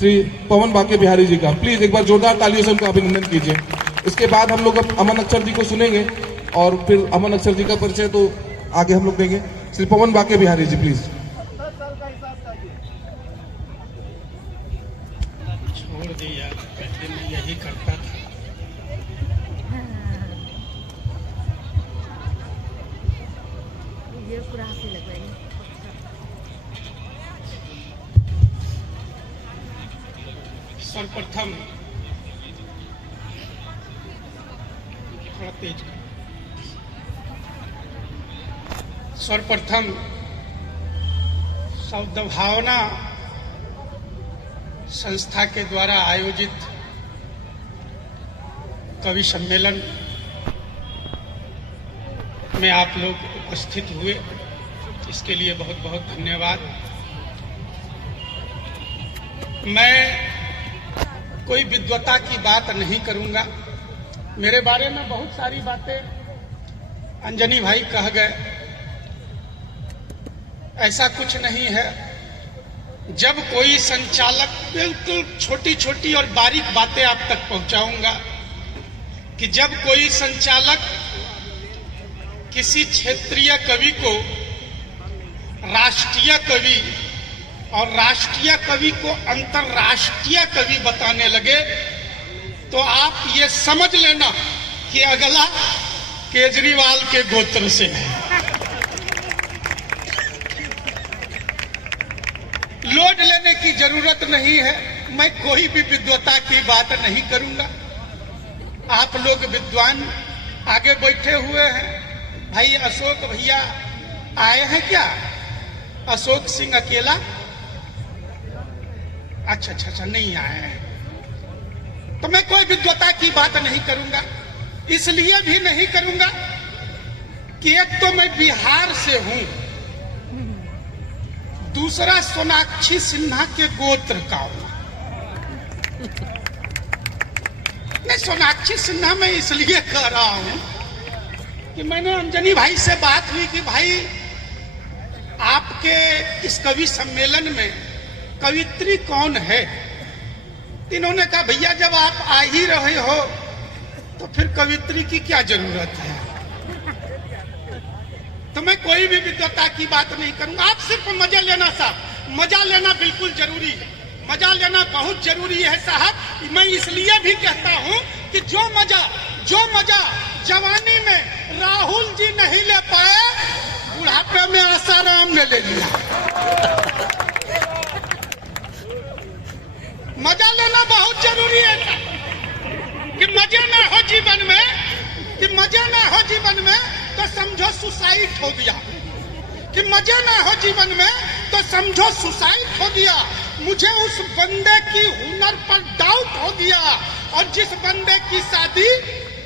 श्री पवन बाके बिहारी जी का। प्लीज एक बार जोरदार तालियों से उनका अभिनंदन कीजिए। इसके बाद हम लोग अब अमन अख्तर जी को सुनेंगे और फिर अमन अख्तर जी का परिचय तो आगे हम लोग देंगे। श्री पवन बाके बिहारी जी प्लीज। छोड़ दी यार, पहले मैं यही करता था। ये पूरा हंसी लग रही है। सर्वप्रथम थोड़ा तेज कर। सर्वप्रथम सद्भावना संस्था के द्वारा आयोजित कवि सम्मेलन में आप लोग उपस्थित हुए, इसके लिए बहुत बहुत धन्यवाद। मैं कोई विद्वता की बात नहीं करूंगा। मेरे बारे में बहुत सारी बातें अंजनी भाई कह गए। ऐसा कुछ नहीं है। जब कोई संचालक, बिल्कुल छोटी छोटी और बारीक बातें आप तक पहुंचाऊंगा कि जब कोई संचालक किसी क्षेत्रीय कवि को राष्ट्रीय कवि और राष्ट्रीय कवि को अंतर्राष्ट्रीय कवि बताने लगे तो आप ये समझ लेना कि अगला केजरीवाल के गोत्र से है। लोड लेने की जरूरत नहीं है। मैं कोई भी विद्वता की बात नहीं करूंगा। आप लोग विद्वान आगे बैठे हुए हैं। भाई अशोक भैया आए हैं क्या? अशोक सिंह अकेला? अच्छा नहीं आए हैं। तो मैं कोई विद्वता की बात नहीं करूंगा। इसलिए भी नहीं करूंगा कि एक तो मैं बिहार से हूं, दूसरा सोनाक्षी सिन्हा के गोत्र का हूं। मैं सोनाक्षी सिन्हा में इसलिए कह रहा हूं कि मैंने अंजनी भाई से बात हुई कि भाई आपके इस कवि सम्मेलन में कवित्री कौन है? इन्होंने कहा भैया जब आप आ ही रहे हो तो फिर कवित्री की क्या जरूरत है। तो मैं कोई भी विद्वता की बात नहीं करूंगा। आप सिर्फ मजा लेना साहब, मजा लेना बिल्कुल जरूरी है। मजा लेना बहुत जरूरी है साहब। मैं इसलिए भी कहता हूं कि जो मजा जवानी में राहुल जी नहीं ले पाए, बुढ़ापे में आसाराम ने ले लिया। मजा लेना बहुत जरूरी है कि मजे ना हो जीवन में, कि मजे ना हो जीवन में तो समझो सुसाइड हो गया, कि मजे ना हो जीवन में तो समझो सुसाइड हो गया। मुझे उस बंदे की हुनर पर डाउट हो गया, और जिस बंदे की शादी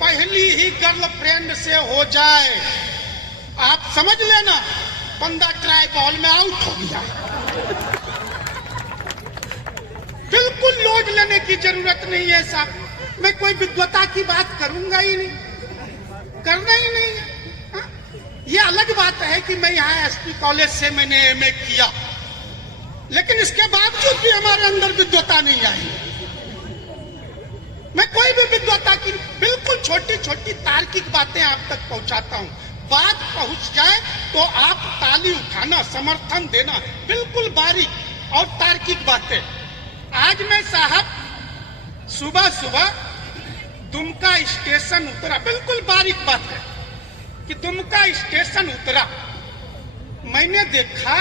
पहली ही गर्लफ्रेंड से हो जाए, आप समझ लेना बंदा ट्राई बॉल में आउट हो गया। बिल्कुल लोड लेने की जरूरत नहीं है साहब। मैं कोई विद्वता की बात करूंगा ही नहीं, करना ही नहीं है। ये अलग बात है कि मैं यहाँ एसपी कॉलेज से मैंने एमए किया, लेकिन इसके बावजूद भी हमारे अंदर विद्वता नहीं आई। मैं कोई भी विद्वता की बिल्कुल छोटी छोटी तार्किक बातें आप तक पहुंचाता हूं। बात पहुंच जाए तो आप ताली उठाना, समर्थन देना, बिल्कुल बारीक और तार्किक बातें। आज मैं साहब सुबह सुबह दुमका स्टेशन उतरा, बिल्कुल बारीक बात है कि दुमका स्टेशन उतरा, मैंने देखा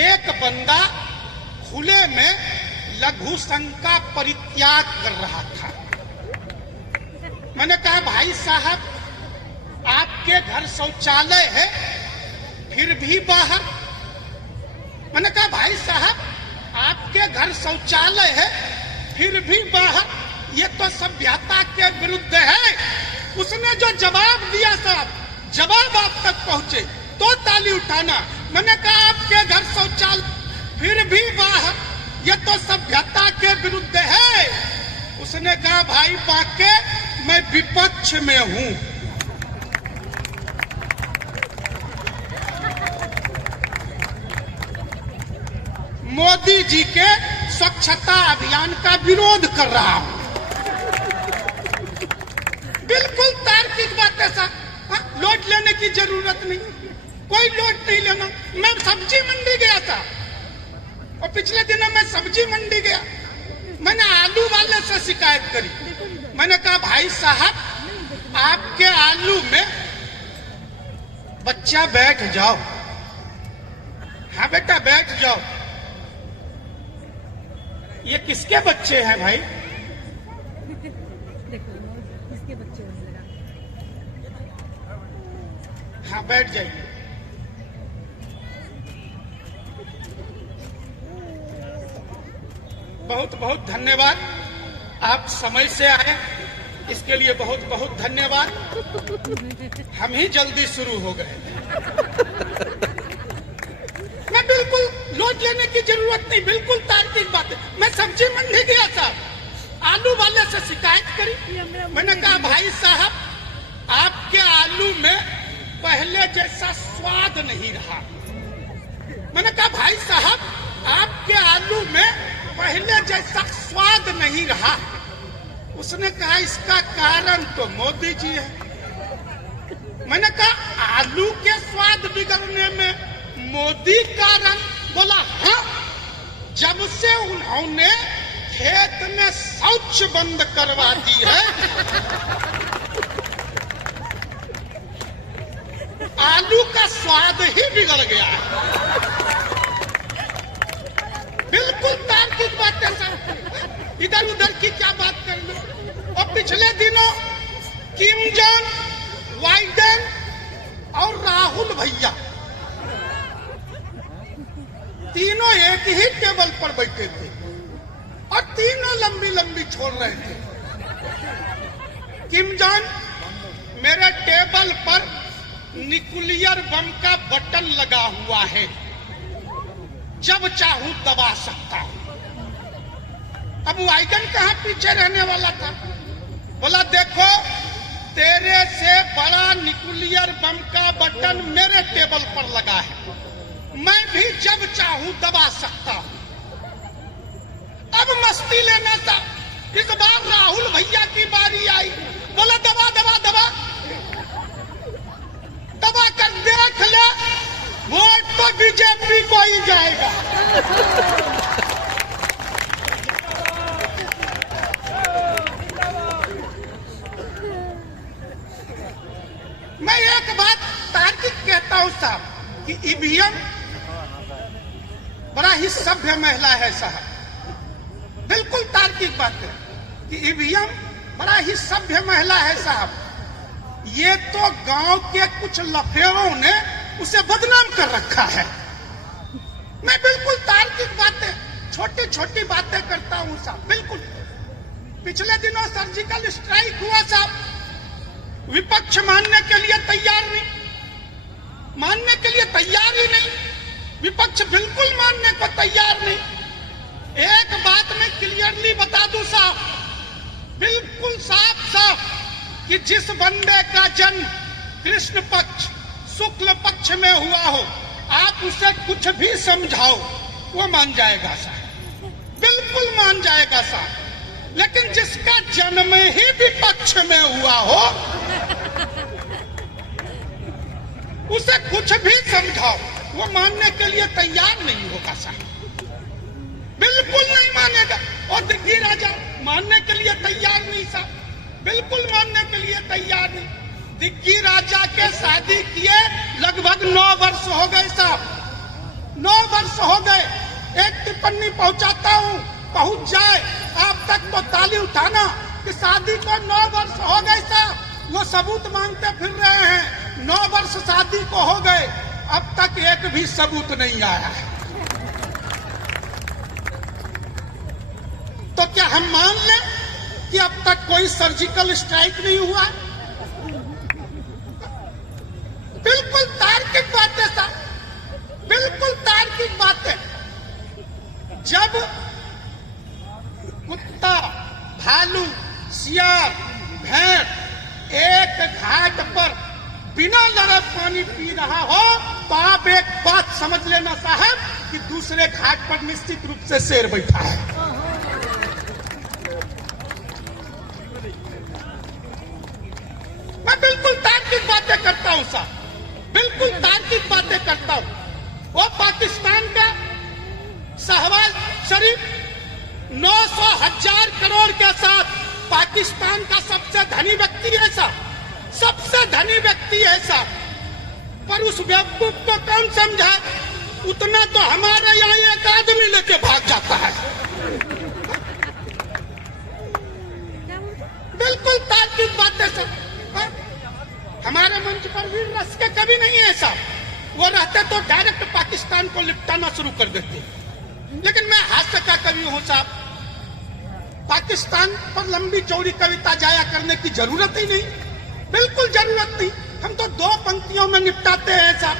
एक बंदा खुले में लघु संघ का परित्याग कर रहा था। मैंने कहा भाई साहब आपके घर शौचालय है फिर भी बाहर। मैंने कहा भाई साहब आपके घर शौचालय है फिर भी बाहर, ये तो सभ्यता के विरुद्ध है। उसने जो जवाब दिया साहब, जवाब आप तक पहुंचे तो ताली उठाना। मैंने कहा आपके घर शौचालय फिर भी बाहर, ये तो सभ्यता के विरुद्ध है। उसने कहा भाई बाके मैं विपक्ष में हूं। मोदी जी के स्वच्छता अभियान का विरोध कर रहा हूं। बिल्कुल तार्किक बात है साहब। लोड लेने की जरूरत नहीं, कोई लोड नहीं लेना। मैं सब्जी मंडी गया था और पिछले दिनों मैं सब्जी मंडी गया, मैंने आलू वाले से शिकायत करी। मैंने कहा भाई साहब आपके आलू में बच्चा बैठ जाओ। हाँ बेटा बैठ जाओ। ये किसके बच्चे हैं भाई? किसके बच्चे होने लगा? हाँ बैठ जाइए। बहुत बहुत धन्यवाद, आप समय से आए, इसके लिए बहुत बहुत धन्यवाद। हम ही जल्दी शुरू हो गए। मैं बिल्कुल लोड लेने की जरूरत नहीं, बिल्कुल तार्किक बात है। मैं सब्जी मंडी गया था, आलू वाले से शिकायत करी। मैंने कहा भाई साहब आपके आलू में पहले जैसा स्वाद नहीं रहा। मैंने कहा भाई साहब आपके आलू में पहले जैसा स्वाद नहीं रहा। उसने कहा इसका कारण तो मोदी जी है। मैंने कहा आलू के स्वाद बिगड़ने में मोदी कारण? बोला हाँ, जब से उन्होंने खेत में शौच बंद करवा दी है आलू का स्वाद ही बिगड़ गया है। बिल्कुल तार्किक बात है साहब, इधर उधर की क्या बात कर लो। और पिछले दिनों किम जोंग, बाइडेन और राहुल भैया तीनों एक ही टेबल पर बैठे थे और तीनों लंबी लंबी छोड़ रहे थे। किम जोंग मेरे टेबल पर न्यूक्लियर बम का बटन लगा हुआ है, जब चाहूं दबा सकता हूं। अब बाइडेन कहां पीछे रहने वाला था? बोला देखो तेरे से बड़ा न्यूक्लियर बम का बटन मेरे टेबल पर लगा है, मैं भी जब चाहूं दबा सकता हूं। अब मस्ती लेना था। इस बार राहुल भैया की बारी आई, बोला दबा दबा दबा दबा कर देख ले, वोट तो बीजेपी को ही जाएगा। मैं एक बात तार्किक कहता हूं साहब कि ईवीएम बड़ा ही सभ्य महिला है साहब। बिल्कुल तार्किक बात है कि ईवीएम बड़ा ही सभ्य महिला है साहब। ये तो गांव के कुछ लफेरों ने उसे बदनाम कर रखा है। मैं बिल्कुल तार्किक बातें, छोटी छोटी बातें करता हूं साहब। बिल्कुल पिछले दिनों सर्जिकल स्ट्राइक हुआ साहब, विपक्ष मानने के लिए तैयार नहीं, मानने के लिए तैयार ही नहीं। विपक्ष बिल्कुल मानने को तैयार नहीं। एक बात मैं क्लियरली बता दूं साहब, बिल्कुल साफ साफ, कि जिस बंदे का जन्म कृष्ण पक्ष शुक्ल पक्ष में हुआ हो, आप उसे कुछ भी समझाओ वो मान जाएगा साहब, बिल्कुल मान जाएगा साहब। लेकिन जिसका जन्म ही विपक्ष में हुआ हो उसे कुछ भी समझाओ वो मानने के लिए तैयार नहीं होगा साहब, बिल्कुल नहीं मानेगा। और दिग्गी राजा मानने के लिए तैयार नहीं साहब, बिल्कुल मानने के लिए तैयार नहीं। दिग्गी राजा के शादी किए लगभग 9 वर्ष हो गए साहब, 9 वर्ष हो गए। एक टिप्पणी पहुंचाता हूं, पहुंच जाए आप तक तो ताली उठाना कि शादी को 9 वर्ष हो गए साहब। वो सबूत मांगते फिर रहे हैं, 9 वर्ष शादी को हो गए, अब तक एक भी सबूत नहीं आया है। तो क्या हम मान लें कि अब तक कोई सर्जिकल स्ट्राइक नहीं हुआ? बिल्कुल तार्किक बात है साहब, बिल्कुल तार्किक बात है। जब कुत्ता, भालू, सियार, भेड़ एक घाट पर बिना लड़े पानी पी रहा हो तो आप एक बात समझ लेना साहब कि दूसरे घाट पर निश्चित रूप से शेर बैठा है। मैं बिल्कुल तार्किक बातें करता हूं साहब, बिल्कुल तार्किक बातें करता हूं। वो पाकिस्तान का शहबाज शरीफ 900,000 करोड़ के साथ पाकिस्तान का सबसे धनी व्यक्ति है साहब, सबसे धनी व्यक्ति है साहब। पर उस बेवकूफ को कौन समझा? उतना तो हमारे यहाँ एक आदमी लेके भाग जाता है। बिल्कुल तार्किक बातें सर। हमारे मंच पर भी रस के कभी नहीं है साहब। वो रहते तो डायरेक्ट पाकिस्तान को लिपटाना शुरू कर देते। लेकिन मैं हास्य का कवि हूं साहब। पाकिस्तान पर लंबी चौड़ी कविता जाया करने की जरूरत ही नहीं, बिल्कुल जरूरत नहीं। हम तो 2 पंक्तियों में निपटाते हैं साहब,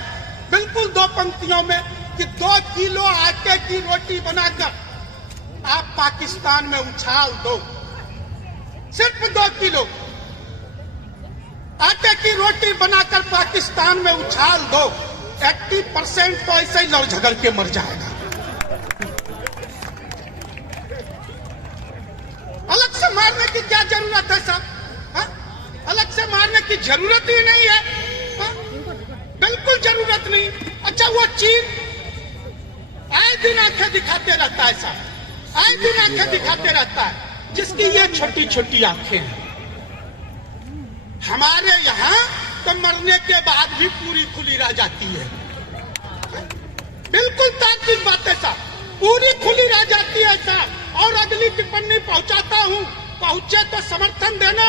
बिल्कुल 2 पंक्तियों में कि 2 किलो आटे की रोटी बनाकर आप पाकिस्तान में उछाल दो। सिर्फ 2 किलो आटे की रोटी बनाकर पाकिस्तान में उछाल दो, 80% तो ऐसे ही लड़ झगड़ के मर जाएगा। अलग से मारने की क्या जरूरत है साहब? अलग से मारने की जरूरत ही नहीं है, बिल्कुल जरूरत नहीं। अच्छा, वो चीन आए दिन आंखें दिखाते रहता है साहब, आए दिन आंखें दिखाते रहता है, जिसकी ये छोटी छोटी आंखें हैं। हमारे यहाँ तो मरने के बाद भी पूरी खुली रह जाती है। बिल्कुल तार्किक बात है साहब, पूरी खुली रह जाती है साहब। और अगली टिप्पणी पहुंचाता हूं, पहुंचे तो समर्थन देना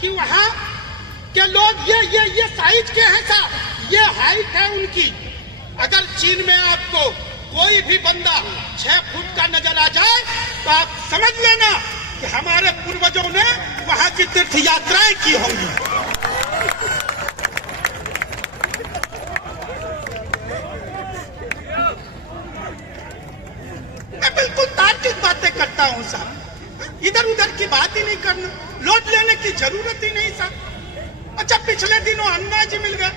कि वहां के लोग ये साइज के हैं साहब, ये हाइट है उनकी। अगर चीन में आपको कोई भी बंदा 6 फुट का नजर आ जाए तो आप समझ लेना कि हमारे पूर्वजों ने वहां की तीर्थ यात्राएं की होंगी। मैं बिल्कुल तार्किक बातें करता हूं साहब, इधर उधर की बात ही नहीं करना, लौट लेने की जरूरत ही नहीं साहब। अच्छा, पिछले दिनों अन्ना जी मिल गए,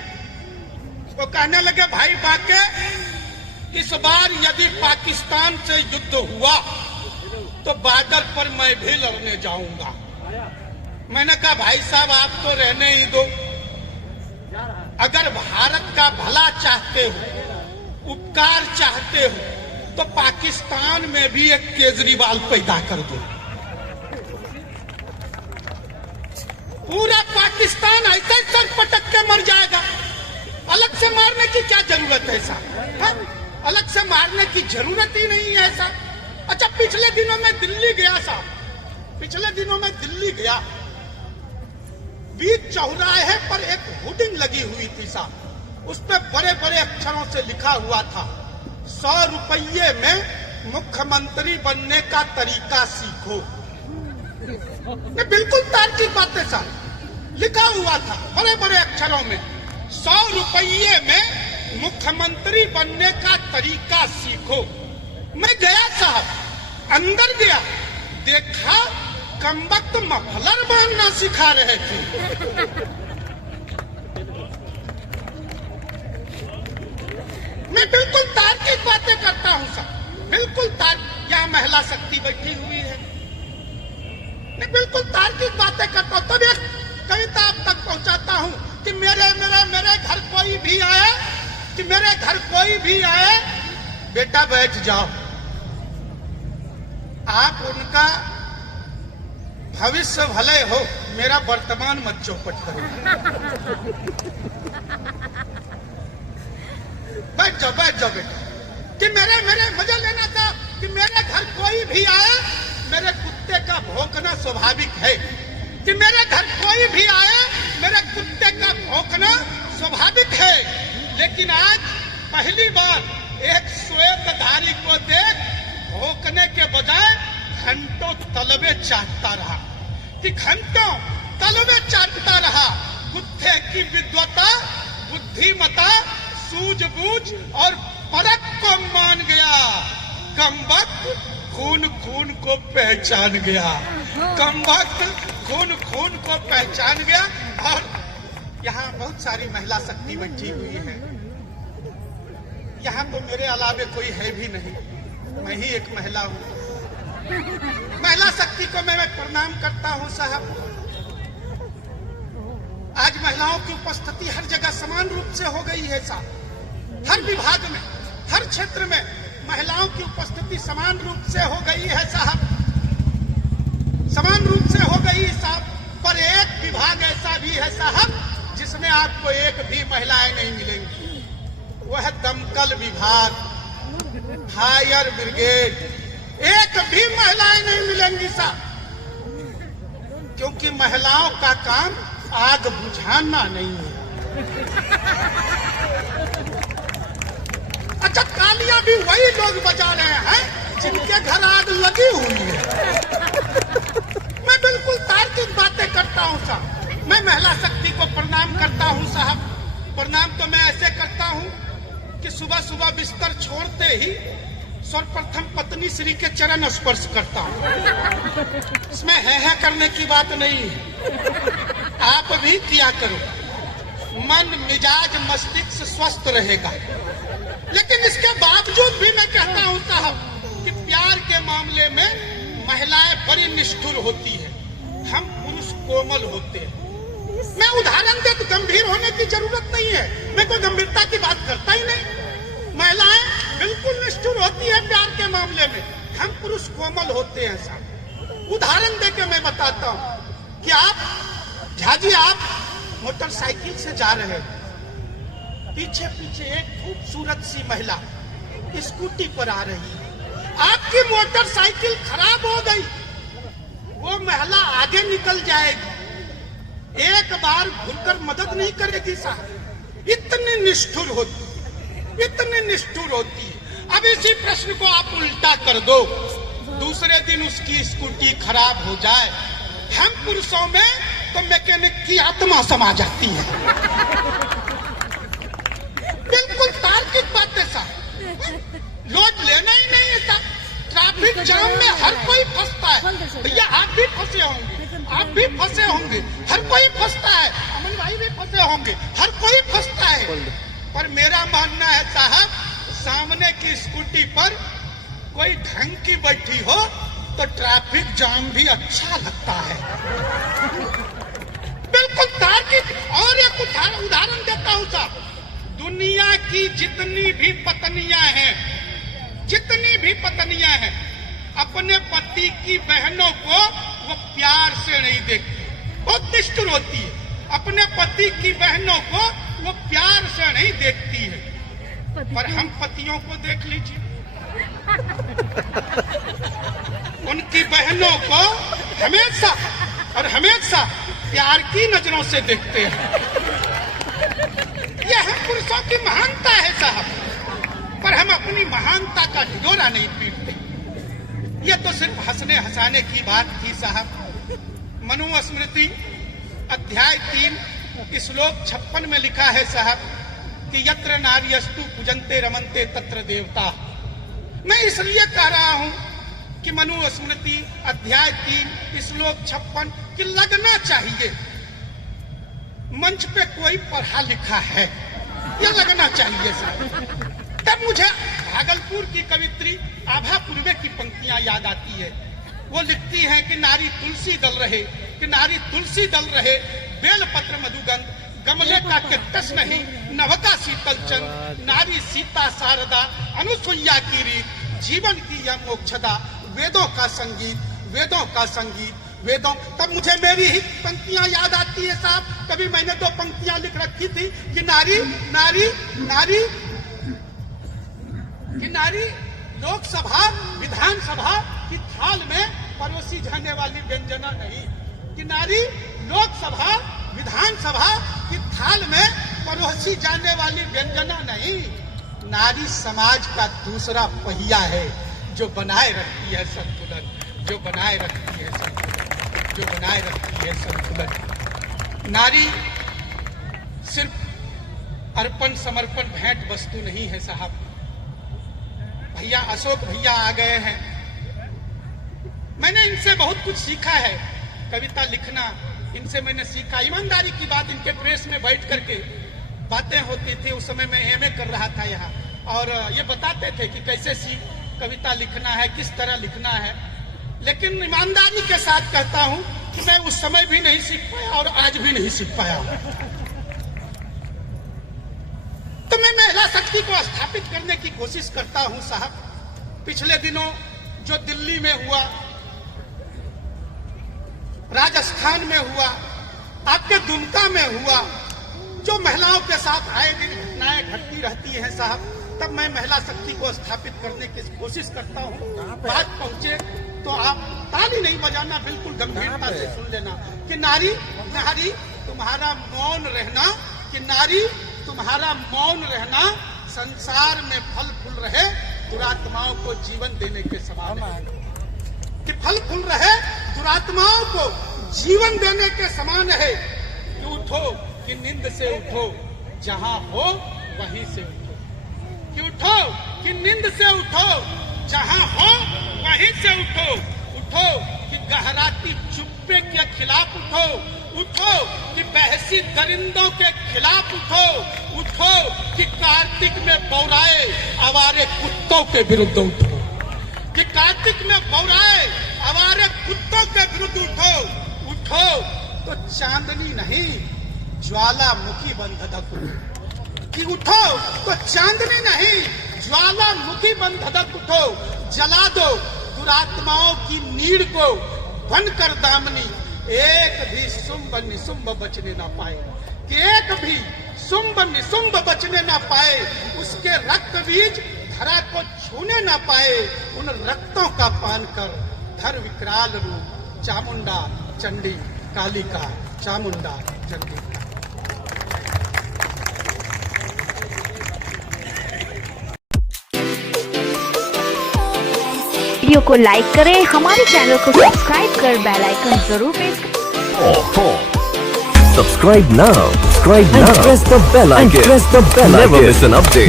वो कहने लगे भाई बाके इस बार यदि पाकिस्तान से युद्ध हुआ तो बॉर्डर पर मैं भी लड़ने जाऊंगा। मैंने कहा भाई साहब आप तो रहने ही दो, अगर भारत का भला चाहते हो, उपकार चाहते हो, तो पाकिस्तान में भी एक केजरीवाल पैदा कर दो। पूरा पाकिस्तान ऐसे सर पटक के मर जाएगा। अलग से मारने की क्या जरूरत है साहब? अलग से मारने की जरूरत ही नहीं है साहब। अच्छा, पिछले दिनों में दिल्ली गया साहब, पिछले दिनों में दिल्ली गया, बीच चौराहे पर एक होर्डिंग लगी हुई थी साहब, उस पर बड़े बड़े अक्षरों से लिखा हुआ था 100 रुपये में मुख्यमंत्री बनने का तरीका सीखो। बिल्कुल तार्किक बात है साहब, लिखा हुआ था बड़े बड़े अक्षरों में 100 रुपये में मुख्यमंत्री बनने का तरीका सीखो। मैं गया साहब, अंदर गया, देखा कमबख्त मफलर बांधना सिखा रहे थे। मैं बिल्कुल तार्किक बातें करता हूं साहब, बिल्कुल तार्किक। यहाँ महिला शक्ति बैठी हुई है, मैं बिल्कुल तार्किक बातें करता हूं। तब एक कविता आप तक पहुंचाता हूं कि मेरे मेरे मेरे घर कोई भी आए, कि मेरे घर कोई भी आए, बेटा बैठ जाओ। आप उनका भविष्य भले हो, मेरा वर्तमान मत चौपट करो। बैठ जाओ बेटा। कि मेरे मजा लेना था कि मेरे घर कोई भी आए, मेरे कुत्ते का भौंकना स्वाभाविक है। कि मेरे घर कोई भी आए, मेरे कुत्ते का भौंकना स्वाभाविक है। लेकिन आज पहली बार एक श्वेतधारी को देख भौंकने के बजाय घंटों तलबे चाटता रहा, कि घंटों तलबे चाटता रहा। कुत्ते की विद्वता, बुद्धिमता, सूझबूझ और परख को मान गया। कमबख्त खून खून को पहचान गया, कमबख्त खून खून को पहचान गया। और यहाँ बहुत सारी महिला शक्ति बैठी हुई है। यहाँ तो मेरे अलावे कोई है भी नहीं, मैं ही एक महिला हूँ। महिला शक्ति को मैं प्रणाम करता हूँ साहब। आज महिलाओं की उपस्थिति हर जगह समान रूप से हो गई है साहब। हर विभाग में, हर क्षेत्र में महिलाओं की उपस्थिति समान रूप से हो गई है साहब, समान रूप से हो गई साहब। पर एक विभाग ऐसा भी है साहब जिसमें आपको एक भी महिलाएं नहीं मिलेंगी, वह दमकल विभाग, फायर ब्रिगेड। एक भी महिलाएं नहीं मिलेंगी साहब, क्योंकि महिलाओं का काम आग बुझाना नहीं है। अच्छा, तालियां भी वही लोग बजा रहे हैं जिनके घर आग लगी हुई है। मैं बिल्कुल तार्किक बातें करता हूं साहब। मैं महिला शक्ति को प्रणाम करता हूं साहब। प्रणाम तो मैं ऐसे करता हूं कि सुबह सुबह बिस्तर छोड़ते ही सर्वप्रथम पत्नी श्री के चरण स्पर्श करता हूं। इसमें है करने की बात नहीं है, आप भी किया करो, मन मिजाज मस्तिष्क स्वस्थ रहेगा। लेकिन इसके बावजूद भी मैं कहता हूं साहब कि प्यार के मामले में महिलाएं बड़ी निष्ठुर होती है, हम पुरुष कोमल होते हैं। मैं उदाहरण दे तो गंभीर होने की जरूरत नहीं है, मैं कोई गंभीरता की बात करता ही नहीं। महिलाएं बिल्कुल निष्ठुर होती है प्यार के मामले में, हम पुरुष कोमल होते हैं साहब। उदाहरण देके मैं बताता हूं कि आप झाजी, आप मोटरसाइकिल से जा रहे हैं, पीछे पीछे एक खूबसूरत सी महिला स्कूटी पर आ रही है, आपकी मोटरसाइकिल खराब हो गई, वो महिला आगे निकल जाएगी, एक बार घुरकर मदद नहीं करेगी साहब। इतनी निष्ठुर होती, इतनी निष्ठुर होती है। अब इसी प्रश्न को आप उल्टा कर दो, दूसरे दिन उसकी स्कूटी खराब हो जाए, हम पुरुषों में तो मैकेनिक की आत्मा समा जाती है। बिल्कुल तार्किक बातें साहब, लोड लेना ही नहीं है साहब। ट्रैफिक जाम में हर कोई फंसता है, भैया आप भी फंसे होंगे, आप भी फंसे होंगे, हर कोई फंसता है, अमन भाई भी फंसे होंगे, हर कोई फंसता है। पर मेरा मानना है साहब, सामने की स्कूटी पर कोई ढंग की बैठी हो तो ट्रैफिक जाम भी अच्छा लगता है। बिल्कुल तार्किक। और एक उदाहरण देता हूं साहब, दुनिया की जितनी भी पत्नियां हैं, अपने पति की बहनों को वो प्यार से नहीं देखती, बहुत निष्ठुर होती है। अपने पति की बहनों को वो प्यार से नहीं देखती है, पर हम पतियों को देख लीजिए, उनकी बहनों को हमेशा और हमेशा प्यार की नजरों से देखते हैं। यह हम पुरुषों की महानता है साहब, पर हम अपनी महानता का ढिढोरा नहीं पीटते। यह तो सिर्फ हंसने हंसाने की बात थी साहब। मनुस्मृति अध्याय 3 श्लोक 56 में लिखा है साहब कि यत्र नार्यस्तु पूजन्ते रमन्ते तत्र देवता। मैं इसलिए कह रहा हूं कि मनुस्मृति अध्याय 3 श्लोक 56 कि लगना चाहिए मंच पे कोई पढ़ा लिखा है, यह लगना चाहिए साहब। तब मुझे भागलपुर की कवित्री आभा पूर्वे की पंक्तियां याद आती है। वो लिखती है कि नारी तुलसी दल रहे, कि नारी तुलसी दल रहे, बेलपत्र मधुगंध, गमले का कैक्टस नहीं, नवका शीतल चंद, नारी सीता शारदा, अनुसुईया की रीत, जीवन की यह मोक्षदा, वेदों का संगीत, वेदों का संगीत, वेदों। तब मुझे मेरी ही पंक्तियां याद आती है साहब। कभी मैंने 2 पंक्तियां लिख रखी थी कि नारी नारी नारी कि नारी लोकसभा विधानसभा की थाल में परोसी जाने वाली व्यंजना नहीं, कि नारी लोकसभा विधानसभा की थाल में परोसी जाने वाली व्यंजना नहीं, नारी समाज का दूसरा पहिया है जो बनाए रखती है संतुलन, जो बनाए रखती है संतुलन, जो बनाए रखती है संतुलन। नारी सिर्फ अर्पण समर्पण भेंट वस्तु नहीं है साहब। भैया अशोक भैया आ गए हैं, मैंने इनसे बहुत कुछ सीखा है, कविता लिखना इनसे मैंने सीखा। ईमानदारी की बात, इनके प्रेस में बैठ करके बातें होती थी, उस समय मैं एमए कर रहा था यहाँ, और ये बताते थे कि कैसे सी कविता लिखना है, किस तरह लिखना है। लेकिन ईमानदारी के साथ कहता हूं कि मैं उस समय भी नहीं सीख पाया और आज भी नहीं सीख पाया। तो मैं महिला शक्ति को स्थापित करने की कोशिश करता हूं साहब। पिछले दिनों जो दिल्ली में हुआ, राजस्थान में हुआ, आपके दुमका में हुआ, जो महिलाओं के साथ आए दिन घटनाएं घटती रहती हैं साहब, तब मैं महिला शक्ति को स्थापित करने की कोशिश करता हूं। बात पहुंचे तो आप ताली नहीं बजाना, बिल्कुल गंभीरता से सुन लेना कि नारी नारी तुम्हारा मौन रहना, कि नारी तुम्हारा मौन रहना संसार में फल फूल रहे दुरात्माओं को जीवन देने के समान है। कि फल फूल रहे दुरात्माओं को जीवन देने के समान है। कि उठो, कि नींद से उठो, जहां हो वहीं से उठो। कि उठो, कि नींद से उठो, जहां हो वहीं से उठो। उठो कि गहराती चुप्पे के खिलाफ उठो। उठो कि बहसी दरिंदों के खिलाफ उठो। उठो कि कार्तिक में बौराए आवारे कुत्तों के विरुद्ध उठो। कि कार्तिक में बौराए आवारे कुत्तों के विरुद्ध उठो। उठो तो चांदनी नहीं ज्वालामुखी बन धधक उठो। कि उठो तो चांदनी नहीं ज्वालामुखी बन धधक उठो। जला दो दुरात्माओं की नीड़ को, बनकर दामनी एक भी शुंभ निशुंभ बचने ना पाए। कि एक भी शुंभ निशुंभ बचने ना पाए, उसके रक्त बीज धरा को छूने ना पाए। उन रक्तों का पान कर धर विकराल रूप चामुंडा चंडी कालिका, चामुंडा चंडी। वीडियो को लाइक करें, हमारे चैनल को सब्सक्राइब कर बेल आइकन जरूर प्रेस करें। Subscribe now. Press the bell icon. Never miss an update.